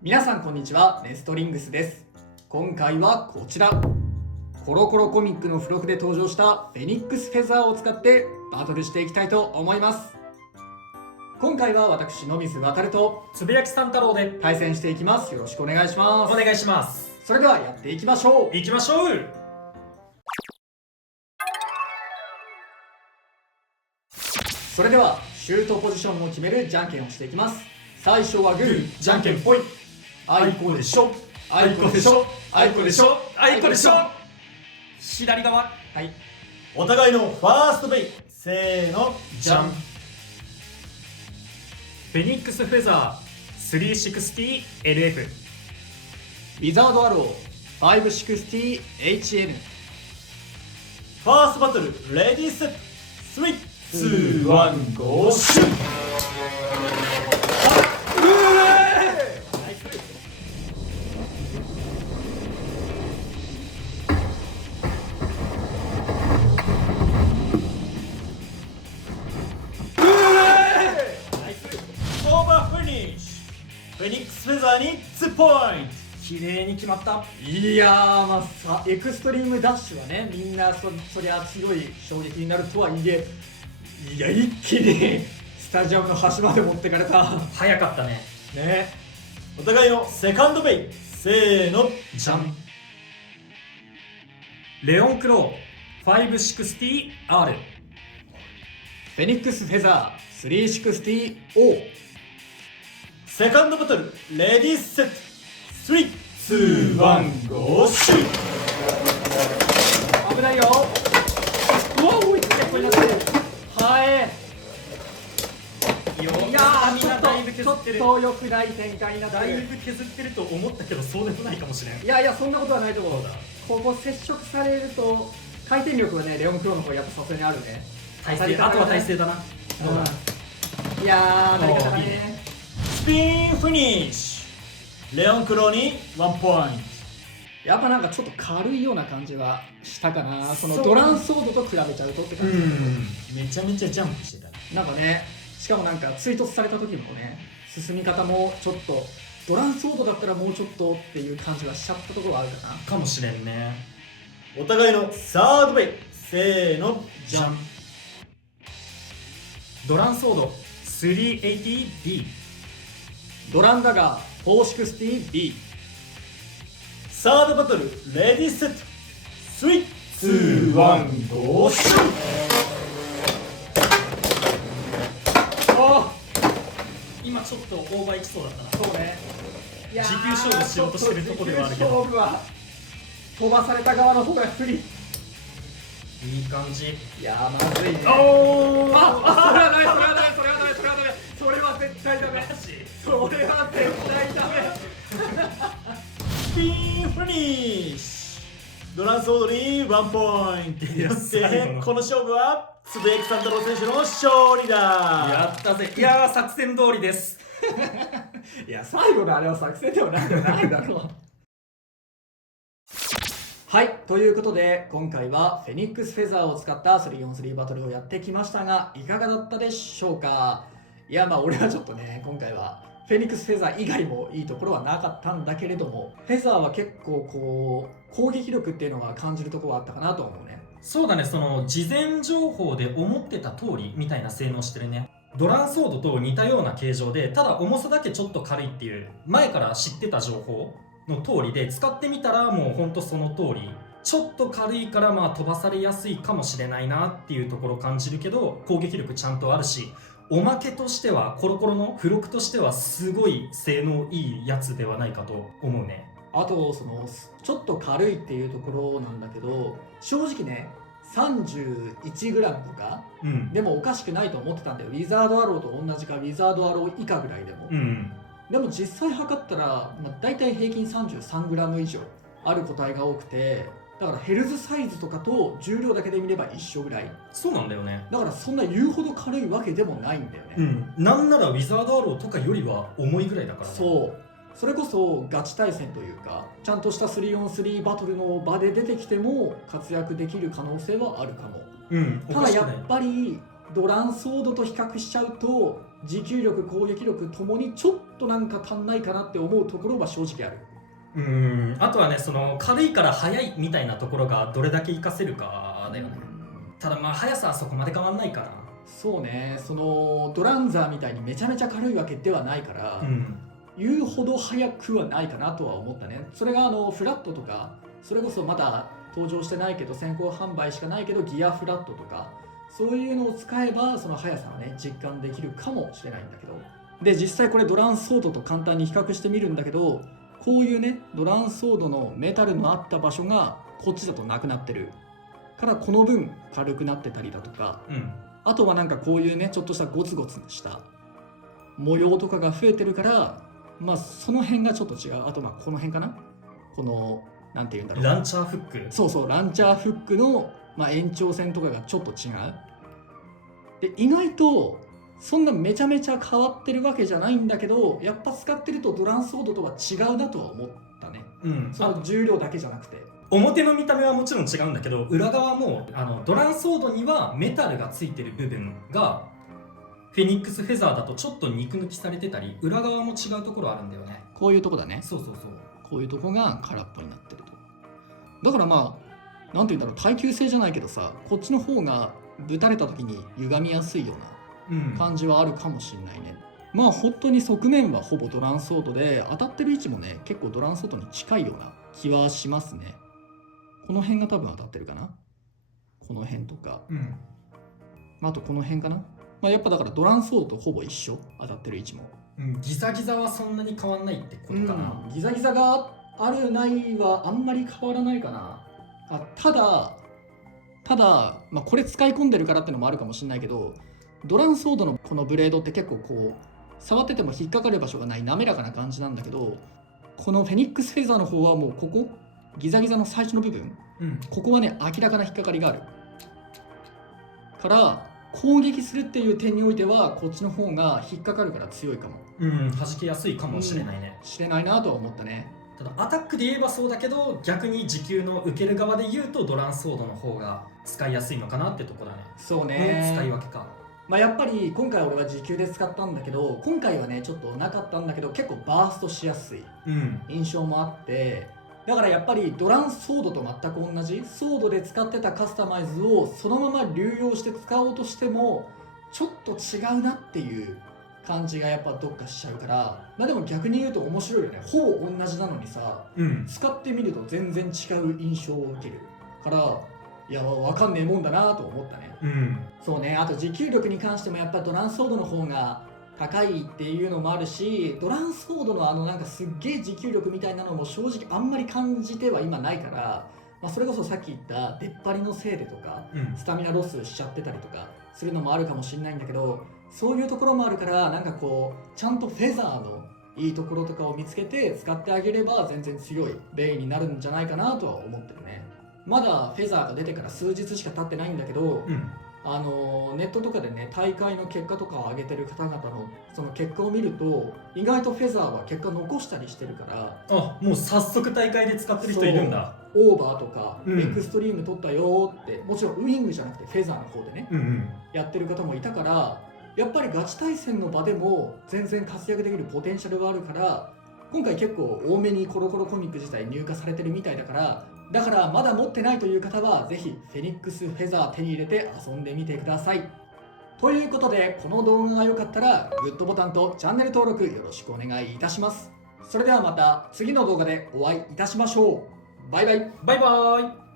皆さんこんにちは、ネストリングスです。今回はこちら、コロコロコミックの付録で登場したフェニックスフェザーを使ってバトルしていきたいと思います。今回は私野水航とつぶやきさん太郎で対戦していきます。よろしくお願いします。お願いします。それではやっていきましょう。行きましょう。それではシュートポジションを決めるじゃんけんをしていきます。最初はグー、じゃんけんぽい。あいこでしょ、あいこでしょ、あいこでしょ、あいこでしょ。左側。はい。お互いのファーストベイ、せーの、じゃん。フェニックスフェザー 360LF。ウィザードアロー 560HN。ファーストバトル、レディーセット、3、2、1、ゴーシューオーバーフィニッシュ。フェニックスフェザーに2ポイント。綺麗に決まった。いやー、まあさ、エクストリームダッシュはね、みんなそりゃ強い衝撃になるとはいえ、いや、一気にスタジアムの端まで持ってかれた。早かったね。ね。お互いのセカンドベイ、せーの、じゃん。レオンクロー 560R。フェニックスフェザー 360O。セカンドバトル、レディーセット、3、2、1、ゴーシュー危ないよ。うわ、おい、結構になってる。はい。いやー、みんなだいぶ削ってる。ちょっと良くない展開になってだいる。ぶ削ってると思ったけどそうでもないかもしれん。いやいや、そんなことはないと思う。そうだ。ここ接触されると回転力はね、レオンクローの方やっぱさすがにあるね。体勢、あとは体勢だな。どうだ。いやー、なり方がね。スピンフィニッシュ。レオンクローに1ポイント。やっぱなんかちょっと軽いような感じはしたかな。そのそうドランソードと比べちゃうとって感じ。めちゃめちゃジャンプしてたね。なんかね、しかもなんか追突された時もね、進み方もちょっとドランソードだったらもうちょっとっていう感じはしちゃったところはあるかな。かもしれんね。お互いのサードベイ、せーの、じゃん。ドランソード 380D。ドランダガー 460B。サードバトル、レディーセット、3、2、1、ゴーシュー今ちょっとオーバーいきそうだったな。そうね。いやー、持久勝負しようとしてるところではあるけど持久勝負は飛ばされた側の方が不利。いい感じ。いやー、まずいね。おーそれはない、それはない、それはない、それはダメ。それは絶対ダメ。それは絶対ダメ。スピンフィニッシュ。ドランソードに1ポイント。いやよって最後のこの勝負はつぶやきさん太郎選手の勝利だ。やったぜ。いやー、作戦通りです。いや、最後のあれは作戦ではないだろう。はい、ということで今回はフェニックスフェザーを使った 3on3 バトルをやってきましたが、いかがだったでしょうか。いや、まあ俺はちょっとね、今回はフェニックスフェザー以外もいいところはなかったんだけれども、フェザーは結構こう攻撃力っていうのが感じるところはあったかなと思うね。そうだね、その事前情報で思ってた通りみたいな性能してるね。ドランソードと似たような形状で、ただ重さだけちょっと軽いっていう前から知ってた情報の通りで、使ってみたらもうほんとその通り。ちょっと軽いからまあ飛ばされやすいかもしれないなっていうところを感じるけど、攻撃力ちゃんとあるし、おまけとしてはコロコロの付録としてはすごい性能いいやつではないかと思うね。あとそのちょっと軽いっていうところなんだけど、正直ね 31g とかうんでもおかしくないと思ってたんだよ。ウィザードアローと同じかウィザードアロー以下ぐらいでも、うんでも実際測ったら、まあ、大体平均 33g 以上ある個体が多くて、だからヘルズサイズとかと重量だけで見れば一緒ぐらいそうなんだよね。だから、そんな言うほど軽いわけでもないんだよね。なんならウィザードアローとかよりは重いぐらいだからね。そう、それこそガチ対戦というか、ちゃんとした 3on3 バトルの場で出てきても活躍できる可能性はあるかも。うん、ただやっぱりドランソードと比較しちゃうと持久力攻撃力ともにちょっとなんか足んないかなって思うところは正直ある。あとはね、その軽いから速いみたいなところがどれだけ活かせるかだよね。ただまあ速さはそこまで変わんないかな。そうね、そのドランザーみたいにめちゃめちゃ軽いわけではないから、うん言うほど速くはないかなとは思ったね。それがフラットとか、それこそまだ登場してないけど先行販売しかないけどギアフラットとか、そういうのを使えばその速さをね実感できるかもしれないんだけど、で実際これドランソードと簡単に比較してみるんだけど、こういうねドランソードのメタルのあった場所がこっちだとなくなってるからこの分軽くなってたりだとか、あとはなんかこういうねちょっとしたゴツゴツした模様とかが増えてるから、まあその辺がちょっと違う。あとまあこの辺かな、このなんて言うんだろう、ランチャーフック。そうそう、ランチャーフックの、まあ、延長線とかがちょっと違う。で意外とそんなめちゃめちゃ変わってるわけじゃないんだけど、やっぱ使ってるとドランソードとは違うなとは思ったね。その重量だけじゃなくて、表の見た目はもちろん違うんだけど、裏側もドランソードにはメタルがついてる部分がフェニックスフェザーだとちょっと肉抜きされてたり、裏側も違うところあるんだよね。こういうとこだね。そうこういうとこが空っぽになってると。だからまあなんて言うんだろう、耐久性じゃないけどさ、こっちの方がぶたれた時に歪みやすいような感じはあるかもしれないね。まあ本当に側面はほぼドランソードで、当たってる位置もね結構ドランソードに近いような気はしますね。この辺が多分当たってるかな、この辺とか、あとこの辺かな。まあ、やっぱだからドランソードとほぼ一緒、当たってる位置も、ギザギザはそんなに変わんないってことかな。ギザギザがあるないはあんまり変わらないかな。ただ、まあ、これ使い込んでるからってのもあるかもしれないけど、ドランソードのこのブレードって結構こう触ってても引っかかる場所がない滑らかな感じなんだけど、このフェニックスフェザーの方はもうここギザギザの最初の部分、ここはね明らかな引っかかりがあるから攻撃するっていう点においてはこっちの方が引っかかるから強いかも。弾けやすいかもしれないね。しれないなとは思ったね。ただアタックで言えばそうだけど、逆に時給の受ける側で言うとドランソードの方が使いやすいのかなってとこだね。そうね、使い分けか。まあやっぱり今回俺は時給で使ったんだけど、今回はねちょっとなかったんだけど結構バーストしやすい印象もあって、だからやっぱりドランソードと全く同じソードで使ってたカスタマイズをそのまま流用して使おうとしてもちょっと違うなっていう感じがやっぱどっかしちゃうから、まあでも逆に言うと面白いよね。ほぼ同じなのにさ、使ってみると全然違う印象を受けるから、いや分かんねえもんだなと思ったね。そうね、あと持久力に関してもやっぱドランソードの方が高いっていうのもあるし、ドランソードのなんかすっげえ持久力みたいなのも正直あんまり感じては今ないから、まあ、それこそさっき言った出っ張りのせいでとか、スタミナロスしちゃってたりとかするのもあるかもしれないんだけど、そういうところもあるから、なんかこうちゃんとフェザーのいいところとかを見つけて使ってあげれば全然強いベイになるんじゃないかなとは思ってるね。まだフェザーが出てから数日しか経ってないんだけど、ネットとかでね大会の結果とかを上げてる方々のその結果を見ると、意外とフェザーは結果残したりしてるから、もう早速大会で使ってる人いるんだ。オーバーとか、エクストリーム取ったよって、もちろんウイングじゃなくてフェザーの方でね、やってる方もいたから、やっぱりガチ対戦の場でも全然活躍できるポテンシャルはあるから、今回結構多めにコロコロコミック自体入荷されてるみたいだから、まだ持ってないという方はぜひフェニックスフェザー手に入れて遊んでみてください。ということで、この動画が良かったらグッドボタンとチャンネル登録よろしくお願いいたします。それではまた次の動画でお会いいたしましょう。バイバイ。バイバーイ。